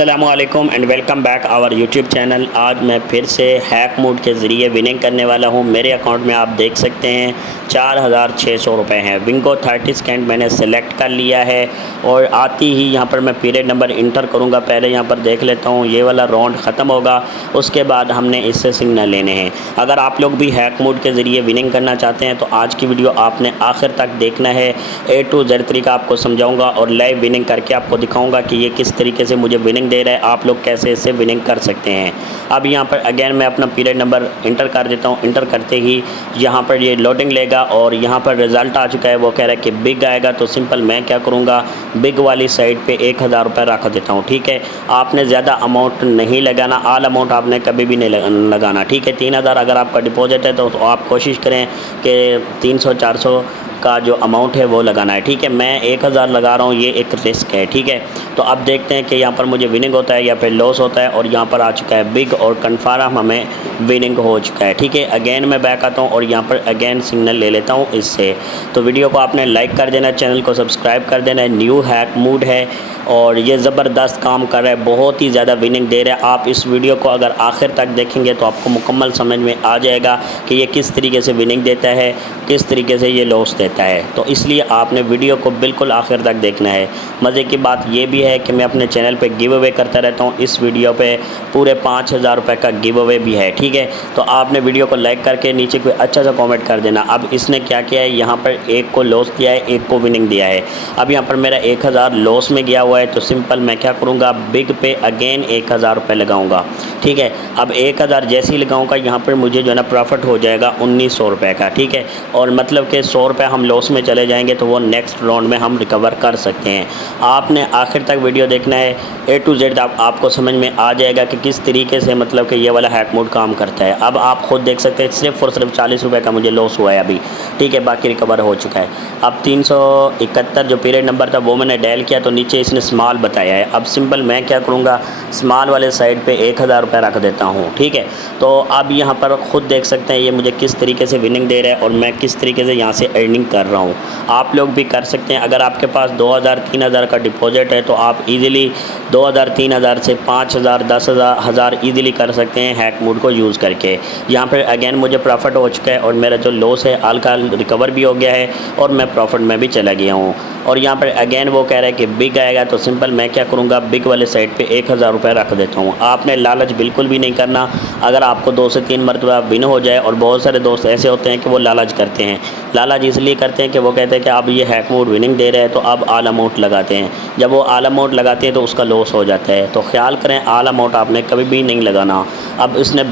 अस्सलामुअलैकुम and welcome back our YouTube channel. आज मैं फिर से हैक मोड के ज़रिए विनिंग करने वाला हूं। मेरे अकाउंट में आप देख सकते हैं 4,600 रुपये हैं। विंगो 30 सेकेंड मैंने सेलेक्ट कर लिया है और आती ही यहां पर मैं पीरियड नंबर इंटर करूंगा। पहले यहां पर देख लेता हूं, ये वाला राउंड ख़त्म होगा, उसके बाद हमने इससे सिग्नल लेने हैं। अगर आप लोग भी हैक मोड के ज़रिए विनिंग करना चाहते हैं तो आज की वीडियो आपने आखिर तक देखना है। A to Z तरीका आपको समझाऊँगा और लाइव विनिंग करके आपको दिखाऊँगा कि ये किस तरीके से मुझे विनिंग दे रहा है, आप लोग कैसे इससे विनिंग कर सकते हैं। अब यहाँ पर अगेन मैं अपना पीरियड नंबर इंटर कर देता हूँ। इंटर करते ही यहाँ पर ये लोडिंग लेगा और यहाँ पर रिज़ल्ट आ चुका है। वो कह रहा है कि बिग आएगा, तो सिंपल मैं क्या करूँगा, बिग वाली साइड पे 1,000 रुपये रख देता हूँ। ठीक है, आपने ज़्यादा अमाउंट नहीं लगाना, आल अमाउंट आपने कभी भी नहीं लगाना। ठीक है, 3,000 अगर आपका डिपॉजिट है तो आप कोशिश करें कि 300-400 का जो अमाउंट है वो लगाना है। ठीक है, मैं 1,000 लगा रहा हूँ, ये एक रिस्क है। ठीक है, तो अब देखते हैं कि यहाँ पर मुझे विनिंग होता है या फिर लॉस होता है। और यहाँ पर आ चुका है बिग और कन्फर्म हमें विनिंग हो चुका है। ठीक है, अगेन मैं बैक आता हूँ और यहाँ पर अगेन सिग्नल ले लेता हूँ इससे। तो वीडियो को आपने लाइक कर देना है, चैनल को सब्सक्राइब कर देना है। न्यू हैक मूड है और ये ज़बरदस्त काम कर रहा है, बहुत ही ज़्यादा विनिंग दे रहा है। आप इस वीडियो को अगर आखिर तक देखेंगे तो आपको मुकम्मल समझ में आ जाएगा कि ये किस तरीके से विनिंग देता है, किस तरीके से ये लॉस देता है। तो इसलिए आपने वीडियो को बिल्कुल आखिर तक देखना है। मज़े की बात ये भी है कि मैं अपने चैनल पे गिव अवे करता रहता हूँ। इस वीडियो पे पूरे 5,000 रुपये का गिव अवे भी है। ठीक है, तो आपने वीडियो को लाइक करके नीचे कोई अच्छा सा कॉमेंट कर देना। अब इसने क्या किया है, यहाँ पर एक को लॉस दिया है, एक को विनिंग दिया है। अब यहाँ पर मेरा 1,000 लॉस में गया हुआ है, तो सिंपल मैं क्या करूँगा, बिग पे अगेन 1,000 रुपये लगाऊँगा। ठीक है, अब 1,000 जैसे ही लगाऊँगा यहाँ पर मुझे जो है ना प्रॉफिट हो जाएगा 1,900 रुपये का। ठीक है, और मतलब कि 100 रुपये हम लॉस में चले जाएंगे तो वो नेक्स्ट राउंड में हम रिकवर कर सकते हैं। आपने आखिर तक वीडियो देखना है, A to Z आपको समझ में आ जाएगा कि किस तरीके से मतलब कि ये वाला हैक मोड काम करता है। अब आप खुद देख सकते हैं, सिर्फ और सिर्फ 40 रुपये का मुझे लॉस हुआ है अभी। ठीक है, बाकी रिकवर हो चुका है। अब 371 जो पीरियड नंबर था वो मैंने डायल किया तो नीचे इसने स्मॉल बताया है। अब सिंपल मैं क्या करूँगा, स्मॉल वाले साइड पे 1,000 रुपये रख देता हूँ। ठीक है, तो अब यहाँ पर ख़ुद देख सकते हैं ये मुझे किस तरीके से विनिंग दे रहा है और मैं किस तरीके से यहाँ से अर्निंग कर रहा हूँ। आप लोग भी कर सकते हैं। अगर आपके पास 2,000-3,000 का डिपॉजिट है तो आप इजीली 2,000-3,000 से 5,000 10,000 ईज़िली कर सकते हैं हैक मोड को यूज़ करके। यहाँ पर अगेन मुझे प्रॉफिट हो चुका है और मेरा जो लॉस है हल्का रिकवर भी हो गया है और मैं प्रॉफिट में भी चला गया हूँ। और यहाँ पर अगेन वो कह रहा है कि बिग आएगा, तो सिंपल मैं क्या करूँगा, बिग वाले साइड पे 1,000 रुपये रख देता हूँ। आपने लालच बिल्कुल भी नहीं करना। अगर आपको 2 से 3 मरतबा विन हो जाए, और बहुत सारे दोस्त ऐसे होते हैं कि वो लालच करते हैं। लालच इसलिए करते हैं कि वो कहते हैं कि अब ये हैक मोड विनिंग दे रहे हैं तो अब आल अमाउंट लगाते हैं। जब वो आल अमाउंट लगाते हैं तो उसका लॉस हो जाता है। तो ख्याल करें, आल अमाउंट आपने कभी भी नहीं लगाना। अब इसने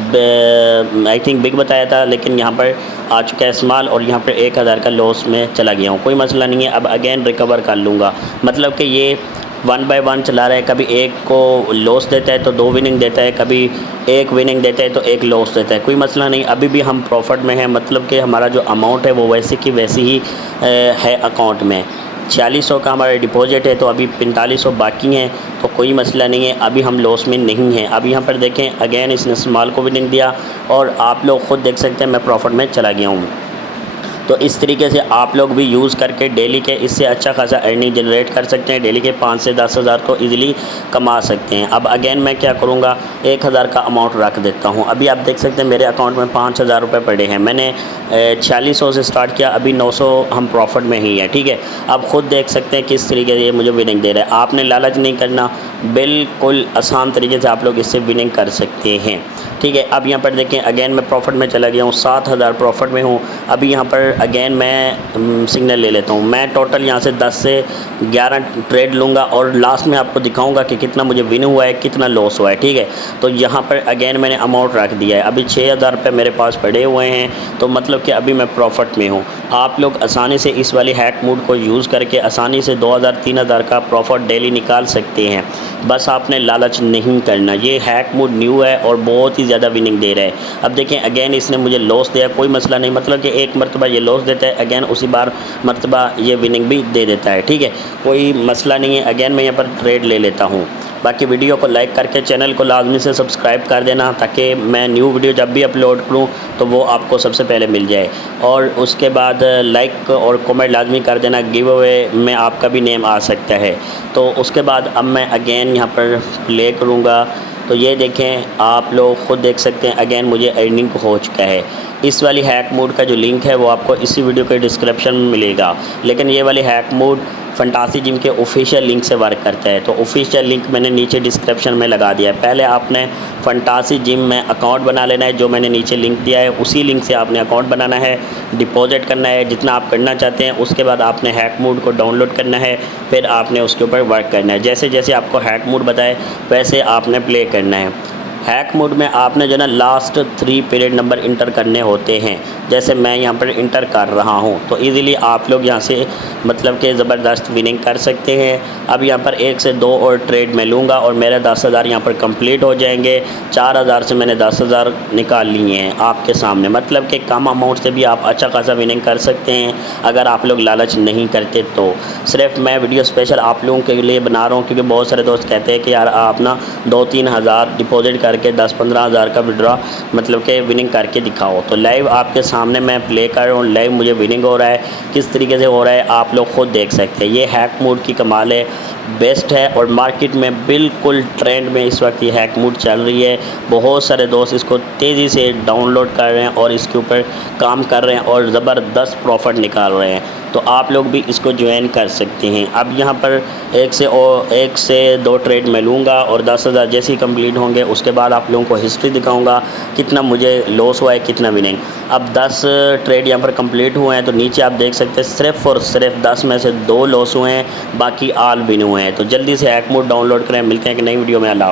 आई थिंक बिग बताया था, लेकिन यहाँ पर आ चुका है स्मॉल और यहाँ पर 1,000 का लॉस में चला गया हूँ। कोई मसला नहीं है, अब अगेन रिकवर कर लूँगा। मतलब कि ये 1 बाय 1 चला रहा है। कभी एक को लॉस देता है तो 2 विनिंग देता है, कभी एक विनिंग देता है तो 1 लॉस देता है। कोई मसला नहीं, अभी भी हम प्रॉफिट में हैं। मतलब कि हमारा जो अमाउंट है वो वैसे की वैसी ही है अकाउंट में। 4600 का हमारा डिपॉजिट है तो अभी 4500 बाकी हैं, तो कोई मसला नहीं है, अभी हम लॉस में नहीं हैं। अब यहाँ पर देखें अगेन इसने स्मॉल को विनिंग दिया और आप लोग ख़ुद देख सकते हैं मैं प्रॉफिट में चला गया हूँ। तो इस तरीके से आप लोग भी यूज़ करके डेली के इससे अच्छा खासा अर्निंग जनरेट कर सकते हैं। डेली के 5 से 10,000 को इजीली कमा सकते हैं। अब अगेन मैं क्या करूँगा, 1,000 का अमाउंट रख देता हूँ। अभी आप देख सकते हैं मेरे अकाउंट में 5,000 रुपये पड़े हैं। मैंने 4600 से स्टार्ट किया, अभी 900 हम प्रॉफिट में ही है। ठीक है, अब ख़ुद देख सकते हैं किस तरीके से ये मुझे विनिंग दे रहा है। आपने लालच नहीं करना, बिल्कुल आसान तरीके से आप लोग इससे विनिंग कर सकते हैं। ठीक है, अब यहाँ पर देखें अगेन मैं प्रॉफिट में चला गया हूँ, 7,000 प्रॉफिट में हूँ। अभी यहाँ पर अगेन मैं सिग्नल ले लेता हूँ। मैं टोटल यहाँ से 10 से 11 ट्रेड लूँगा और लास्ट में आपको दिखाऊँगा कि कितना मुझे विन हुआ है, कितना लॉस हुआ है। ठीक है, तो यहाँ पर अगेन मैंने अमाउंट रख दिया है। अभी 6,000 रुपये मेरे पास पड़े हुए हैं, तो मतलब कि अभी मैं प्रॉफिट में हूँ। आप लोग आसानी से इस वाली हैक मोड को यूज़ करके आसानी से 2,000-3,000 का प्रॉफिट डेली निकाल सकते हैं। बस आपने लालच नहीं करना। ये हैक मोड न्यू है और बहुत ही ज़्यादा विनिंग दे रहा है। अब देखें अगेन इसने मुझे लॉस दिया, कोई मसला नहीं, मतलब कि एक मरतबा ये लॉस देता है, अगेन उसी बार मरतबा ये विनिंग भी दे देता है। ठीक है, कोई मसला नहीं है। अगेन मैं यहाँ पर ट्रेड ले लेता हूँ। बाकी वीडियो को लाइक करके चैनल को लाजमी से सब्सक्राइब कर देना, ताकि मैं न्यू वीडियो जब भी अपलोड करूँ तो वो आपको सबसे पहले मिल जाए। और उसके बाद लाइक और कमेंट लाजमी कर देना, गिव अवे में आपका भी नेम आ सकता है। तो उसके बाद अब मैं अगेन यहाँ पर प्ले करूँगा, तो ये देखें आप लोग ख़ुद देख सकते हैं अगेन मुझे अर्निंग हो चुका है। इस वाली हैक मोड का जो लिंक है वो आपको इसी वीडियो के डिस्क्रिप्शन में मिलेगा, लेकिन ये वाली हैक मोड फंटासी जिम के ऑफिशियल लिंक से वर्क करता है। तो ऑफिशियल लिंक मैंने नीचे डिस्क्रिप्शन में लगा दिया है। पहले आपने फंटासी जिम में अकाउंट बना लेना है, जो मैंने नीचे लिंक दिया है उसी लिंक से आपने अकाउंट बनाना है, डिपॉजिट करना है जितना आप करना चाहते हैं। उसके बाद आपने हैक मोड को डाउनलोड करना है, फिर आपने उसके ऊपर वर्क करना है। जैसे जैसे आपको हैक मोड बताए वैसे आपने प्ले करना है। हैक मोड में आपने जो ना लास्ट 3 पीरियड नंबर इंटर करने होते हैं, जैसे मैं यहाँ पर इंटर कर रहा हूँ, तो इजीली आप लोग यहाँ से मतलब कि ज़बरदस्त विनिंग कर सकते हैं। अब यहाँ पर 1 से 2 और ट्रेड मैं लूँगा और मेरे 10,000 यहाँ पर कंप्लीट हो जाएंगे। 4,000 से मैंने 10,000 निकाल लिए हैं आपके सामने, मतलब कि कम अमाउंट से भी आप अच्छा खासा विनिंग कर सकते हैं अगर आप लोग लालच नहीं करते तो। सिर्फ मैं वीडियो स्पेशल आप लोगों के लिए बना रहा हूँ, क्योंकि बहुत सारे दोस्त कहते हैं कि यार आप ना 2-3 हज़ार डिपॉजिट करके 10-15 हज़ार का विड्रॉ मतलब कि विनिंग करके दिखाओ। तो लाइव आपके सामने मैं प्ले कर रहा हूँ, लाइव मुझे विनिंग हो रहा है। किस तरीके से हो रहा है आप लोग खुद देख सकते हैं। ये हैक मोड की कमाल है, बेस्ट है और मार्केट में बिल्कुल ट्रेंड में इस वक्त ये हैक मोड चल रही है। बहुत सारे दोस्त इसको तेज़ी से डाउनलोड कर रहे हैं और इसके ऊपर काम कर रहे हैं और ज़बरदस्त प्रॉफिट निकाल रहे हैं। तो आप लोग भी इसको ज्वाइन कर सकते हैं। अब यहाँ पर 1 से 2 ट्रेड मैं लूँगा और 10,000 जैसे ही कंप्लीट होंगे उसके बाद आप लोगों को हिस्ट्री दिखाऊंगा कितना मुझे लॉस हुआ है, कितना विनिंग। अब 10 ट्रेड यहाँ पर कंप्लीट हुए हैं, तो नीचे आप देख सकते हैं सिर्फ़ और सिर्फ 10 में से 2 लॉस हुए हैं, बाकी आल विन हुए हैं। तो जल्दी से हैक मोड डाउनलोड करें। मिलते हैं कि नई वीडियो में। अल्लाह।